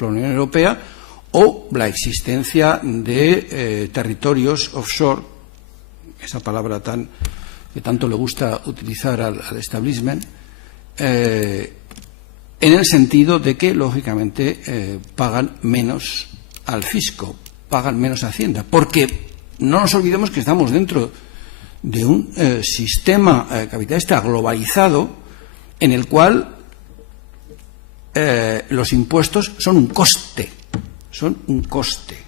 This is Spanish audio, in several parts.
por la Unión Europea, o la existencia de territorios offshore, esa palabra que tanto le gusta utilizar al establishment, en el sentido de que, lógicamente, pagan menos al fisco, pagan menos a Hacienda, porque no nos olvidemos que estamos dentro de un sistema capitalista globalizado en el cual los impuestos son un coste,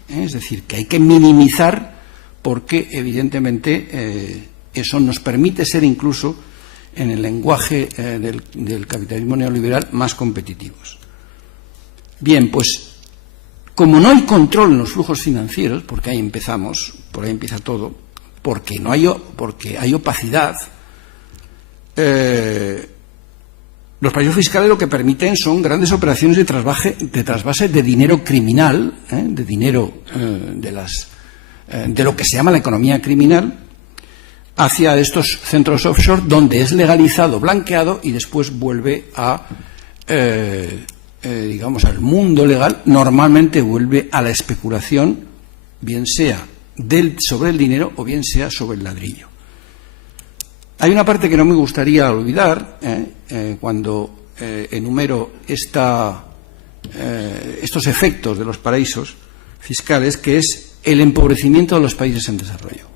es decir, que hay que minimizar porque, evidentemente, eso nos permite ser incluso, en el lenguaje del capitalismo neoliberal, más competitivos. Bien, pues como no hay control en los flujos financieros, porque ahí empezamos, por ahí empieza todo, porque hay opacidad, los paraísos fiscales lo que permiten son grandes operaciones de trasvase de dinero criminal, de dinero de lo que se llama la economía criminal, hacia estos centros offshore donde es legalizado, blanqueado y después vuelve a, digamos, al mundo legal. Normalmente vuelve a la especulación, bien sea sobre el dinero o bien sea sobre el ladrillo. Hay una parte que no me gustaría olvidar cuando enumero estos efectos de los paraísos fiscales, que es el empobrecimiento de los países en desarrollo.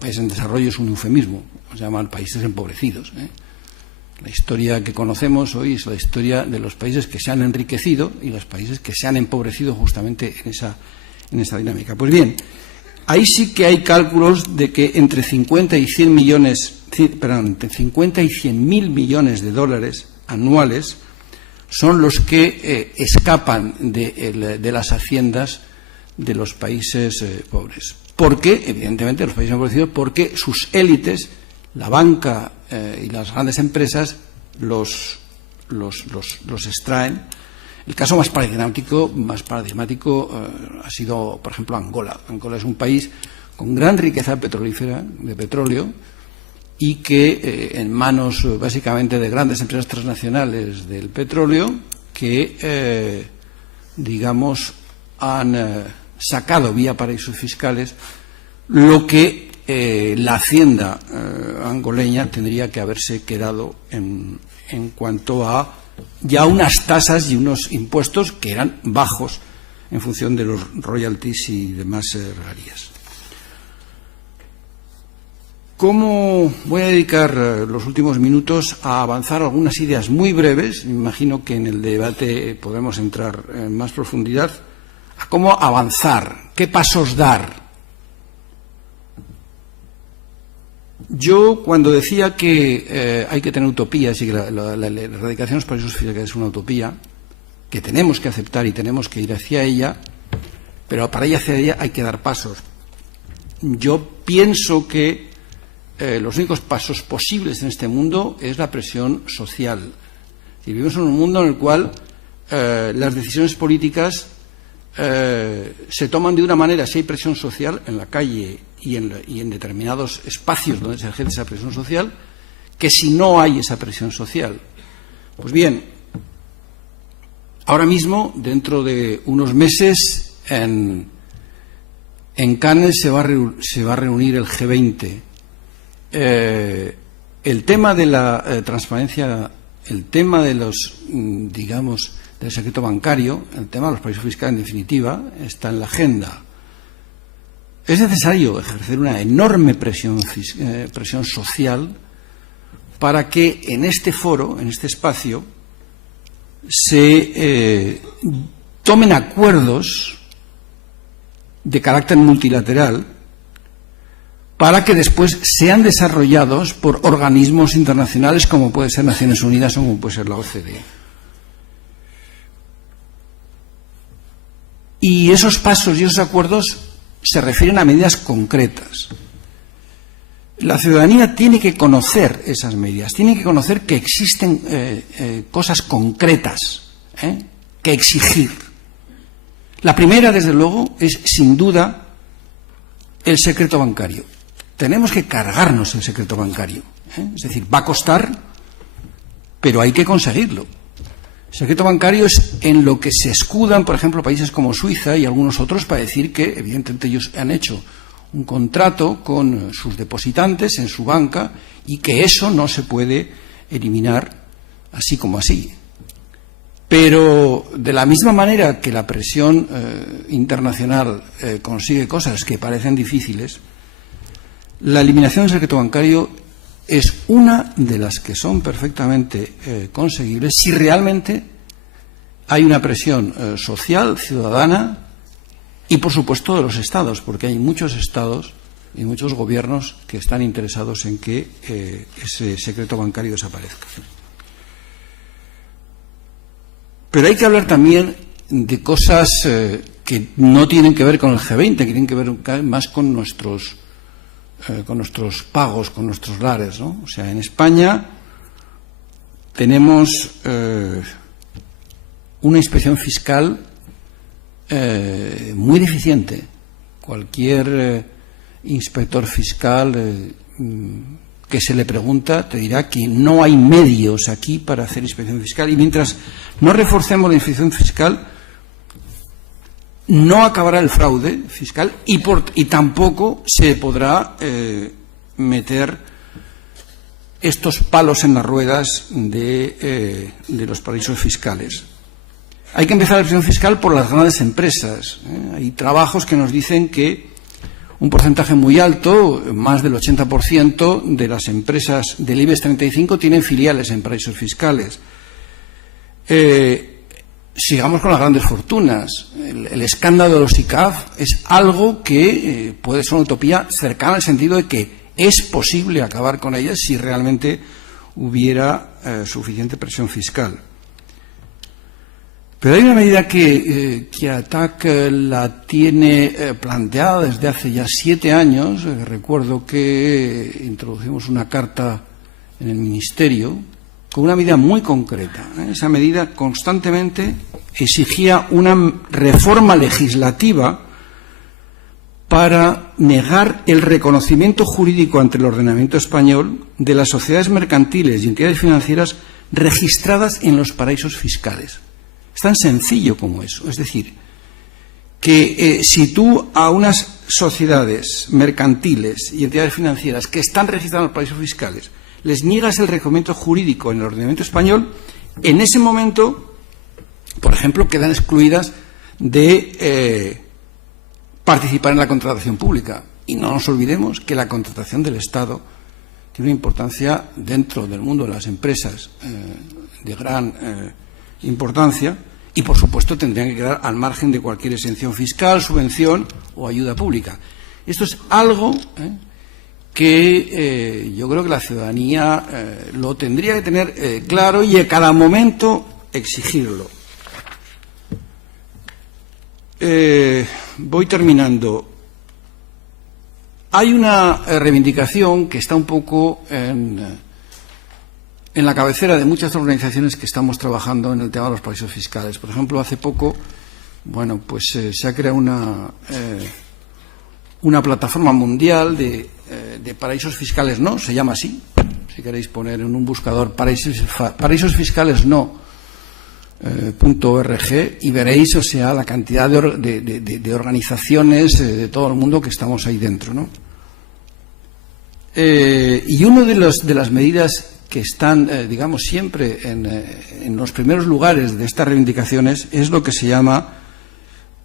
Países en desarrollo es un eufemismo, se llaman países empobrecidos. La historia que conocemos hoy es la historia de los países que se han enriquecido y los países que se han empobrecido justamente en esa dinámica. Pues bien, ahí sí que hay cálculos de que entre 50 y 100 mil millones de dólares anuales son los que escapan de las haciendas de los países pobres. Porque, evidentemente, los países empobrecidos, porque sus élites, la banca y las grandes empresas, los extraen. El caso más paradigmático ha sido, por ejemplo, Angola. Angola es un país con gran riqueza petrolífera, de petróleo, y que en manos básicamente de grandes empresas transnacionales del petróleo que, digamos, han sacado vía paraísos fiscales lo que la hacienda angoleña tendría que haberse quedado en cuanto a ya unas tasas y unos impuestos que eran bajos en función de los royalties y demás regalías. ¿Cómo voy a dedicar los últimos minutos a avanzar algunas ideas muy breves? Me imagino que en el debate podremos entrar en más profundidad. A cómo avanzar, qué pasos dar. Yo, cuando decía que hay que tener utopías y que la erradicación de los paraísos fiscales es una utopía, que tenemos que aceptar y tenemos que ir hacia ella, pero para ir hacia ella hay que dar pasos. Yo pienso que los únicos pasos posibles en este mundo es la presión social. Y vivimos en un mundo en el cual las decisiones políticas se toman de una manera, si hay presión social en la calle y en determinados espacios donde se ejerce esa presión social, que si no hay esa presión social. Pues bien, ahora mismo, dentro de unos meses, en Cannes se va a reunir el G20. El tema de la transparencia, el tema de los, digamos, del secreto bancario, el tema de los paraísos fiscales, en definitiva, está en la agenda. Es necesario ejercer una enorme presión social para que en este foro, en este espacio, se tomen acuerdos de carácter multilateral para que después sean desarrollados por organismos internacionales como puede ser Naciones Unidas o como puede ser la OCDE. Y esos pasos y esos acuerdos se refieren a medidas concretas. La ciudadanía tiene que conocer esas medidas, tiene que conocer que existen cosas concretas que exigir. La primera, desde luego, es sin duda el secreto bancario. Tenemos que cargarnos el secreto bancario. Es decir, va a costar, pero hay que conseguirlo. Secreto bancario es en lo que se escudan, por ejemplo, países como Suiza y algunos otros para decir que, evidentemente, ellos han hecho un contrato con sus depositantes en su banca y que eso no se puede eliminar así como así. Pero de la misma manera que la presión internacional consigue cosas que parecen difíciles, la eliminación del secreto bancario es una de las que son perfectamente conseguibles si realmente hay una presión social, ciudadana y, por supuesto, de los Estados, porque hay muchos Estados y muchos gobiernos que están interesados en que ese secreto bancario desaparezca. Pero hay que hablar también de cosas que no tienen que ver con el G20, que tienen que ver más con nuestros pagos, con nuestros lares, ¿no? O sea, en España tenemos una inspección fiscal muy deficiente. Cualquier inspector fiscal que se le pregunta te dirá que no hay medios aquí para hacer inspección fiscal, y mientras no reforcemos la inspección fiscal no acabará el fraude fiscal y tampoco se podrá meter estos palos en las ruedas de los paraísos fiscales. Hay que empezar la presión fiscal por las grandes empresas. Hay trabajos que nos dicen que un porcentaje muy alto, más del 80% de las empresas del IBEX 35 tienen filiales en paraísos fiscales. Sigamos con las grandes fortunas. El escándalo de los ICAF es algo que puede ser una utopía cercana, en el sentido de que es posible acabar con ellas si realmente hubiera suficiente presión fiscal. Pero hay una medida que ATAC la tiene planteada desde hace ya 7 años. Recuerdo que introducimos una carta en el Ministerio con una medida muy concreta. Esa medida constantemente exigía una reforma legislativa para negar el reconocimiento jurídico ante el ordenamiento español de las sociedades mercantiles y entidades financieras registradas en los paraísos fiscales. Es tan sencillo como eso. Es decir, que si tú a unas sociedades mercantiles y entidades financieras que están registradas en los paraísos fiscales les niegas el reconocimiento jurídico en el ordenamiento español, en ese momento, por ejemplo, quedan excluidas de participar en la contratación pública. Y no nos olvidemos que la contratación del Estado tiene una importancia dentro del mundo de las empresas de gran importancia, y por supuesto tendrían que quedar al margen de cualquier exención fiscal, subvención o ayuda pública. Esto es algo que yo creo que la ciudadanía lo tendría que tener claro y a cada momento exigirlo. Voy terminando. Hay una reivindicación que está un poco en la cabecera de muchas organizaciones que estamos trabajando en el tema de los paraísos fiscales. Por ejemplo, hace poco, se ha creado una plataforma mundial de paraísos fiscales no, se llama así. Si queréis poner en un buscador paraísos fiscales no .org y veréis, o sea, la cantidad de organizaciones de todo el mundo que estamos ahí dentro, ¿no? Y una de las medidas que están, digamos, siempre en los primeros lugares de estas reivindicaciones es lo que se llama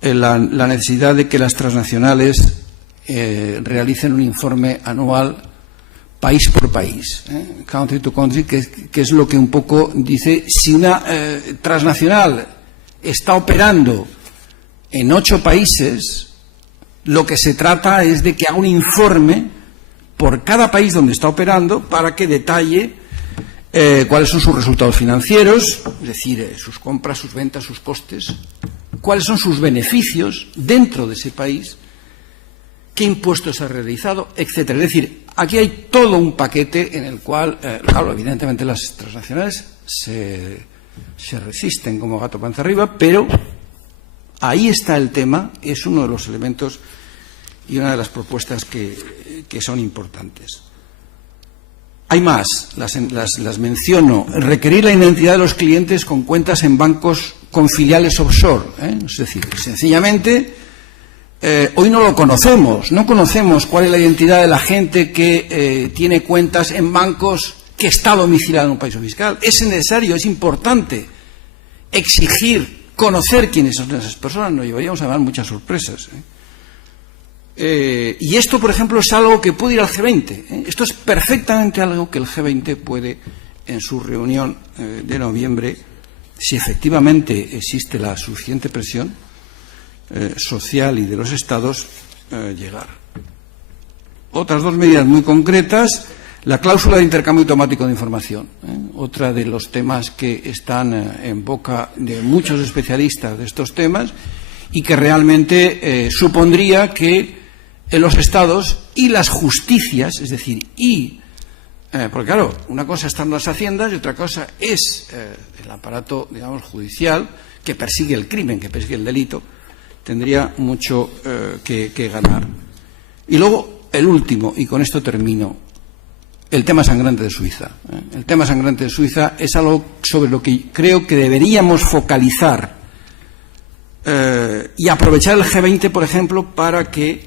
la necesidad de que las transnacionales realicen un informe anual país por país, country to country, que es lo que un poco dice, si una transnacional está operando en 8 países, lo que se trata es de que haga un informe por cada país donde está operando para que detalle cuáles son sus resultados financieros, es decir, sus compras, sus ventas, sus costes, cuáles son sus beneficios dentro de ese país, qué impuestos ha realizado, etcétera. Es decir, aquí hay todo un paquete en el cual, claro, evidentemente las transnacionales se resisten como gato panza arriba, pero ahí está el tema, es uno de los elementos y una de las propuestas que son importantes. Hay más, las menciono. Requerir la identidad de los clientes con cuentas en bancos con filiales offshore. Es decir, sencillamente, hoy no lo conocemos. No conocemos cuál es la identidad de la gente que tiene cuentas en bancos que está domiciliado en un paraíso fiscal. Es necesario, es importante exigir, conocer quiénes son esas personas. Nos llevaríamos a dar muchas sorpresas. Y esto, por ejemplo, es algo que puede ir al G20. Esto es perfectamente algo que el G20 puede, en su reunión de noviembre, si efectivamente existe la suficiente presión social y de los Estados, llegar. Otras dos medidas muy concretas: la cláusula de intercambio automático de información, otra de los temas que están en boca de muchos especialistas de estos temas y que realmente supondría que los Estados y las justicias, es decir, porque claro, una cosa están las haciendas y otra cosa es el aparato, digamos, judicial que persigue el crimen, que persigue el delito, tendría mucho que ganar. Y luego, el último, y con esto termino, el tema sangrante de Suiza. El tema sangrante de Suiza es algo sobre lo que creo que deberíamos focalizar y aprovechar el G20, por ejemplo, para que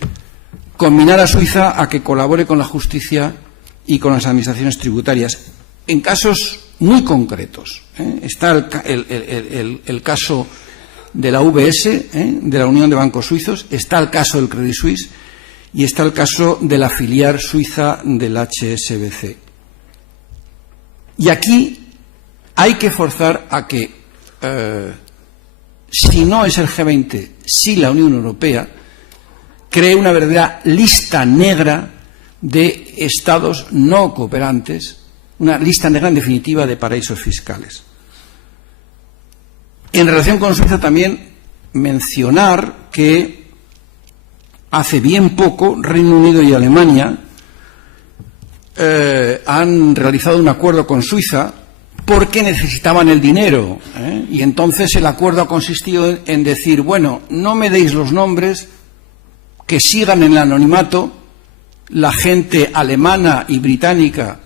combinar a Suiza a que colabore con la justicia y con las administraciones tributarias en casos muy concretos. Está el caso de la UBS, de la Unión de Bancos Suizos, está el caso del Credit Suisse y está el caso de la filial suiza del HSBC. Y aquí hay que forzar a que, si no es el G20, sí la Unión Europea, cree una verdadera lista negra de estados no cooperantes, una lista negra en definitiva de paraísos fiscales. En relación con Suiza también mencionar que hace bien poco Reino Unido y Alemania han realizado un acuerdo con Suiza porque necesitaban el dinero, y entonces el acuerdo ha consistido en decir, bueno, no me deis los nombres, que sigan en el anonimato la gente alemana y británica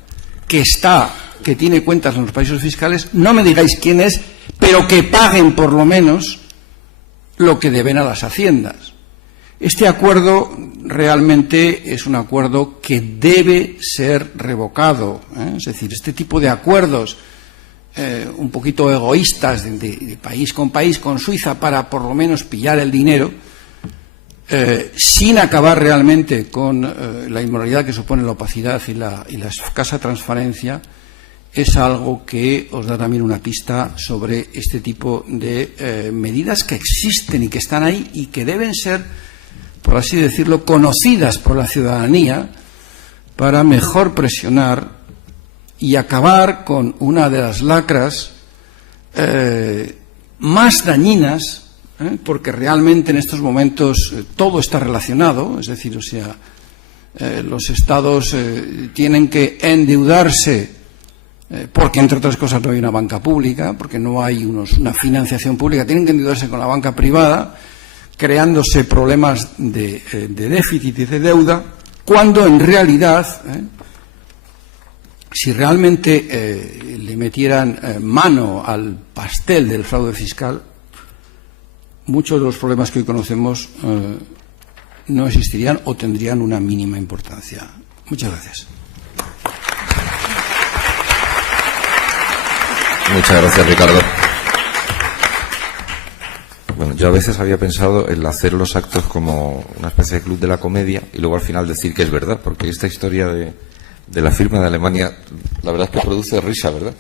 que tiene cuentas en los paraísos fiscales, no me digáis quién es, pero que paguen por lo menos lo que deben a las haciendas. Este acuerdo realmente es un acuerdo que debe ser revocado, es decir, este tipo de acuerdos un poquito egoístas de país con Suiza para por lo menos pillar el dinero, sin acabar realmente con la inmoralidad que supone la opacidad y la escasa transparencia, es algo que os da también una pista sobre este tipo de medidas que existen y que están ahí y que deben ser, por así decirlo, conocidas por la ciudadanía para mejor presionar y acabar con una de las lacras más dañinas, porque realmente en estos momentos todo está relacionado, es decir, los estados tienen que endeudarse porque, entre otras cosas, no hay una banca pública, porque no hay una financiación pública, tienen que endeudarse con la banca privada, creándose problemas de déficit y de deuda, cuando en realidad, si realmente le metieran mano al pastel del fraude fiscal, muchos de los problemas que hoy conocemos no existirían o tendrían una mínima importancia. Muchas gracias. Muchas gracias, Ricardo. Bueno, yo a veces había pensado en hacer los actos como una especie de club de la comedia y luego al final decir que es verdad, porque esta historia de la firma de Alemania, la verdad es que produce risa, ¿verdad?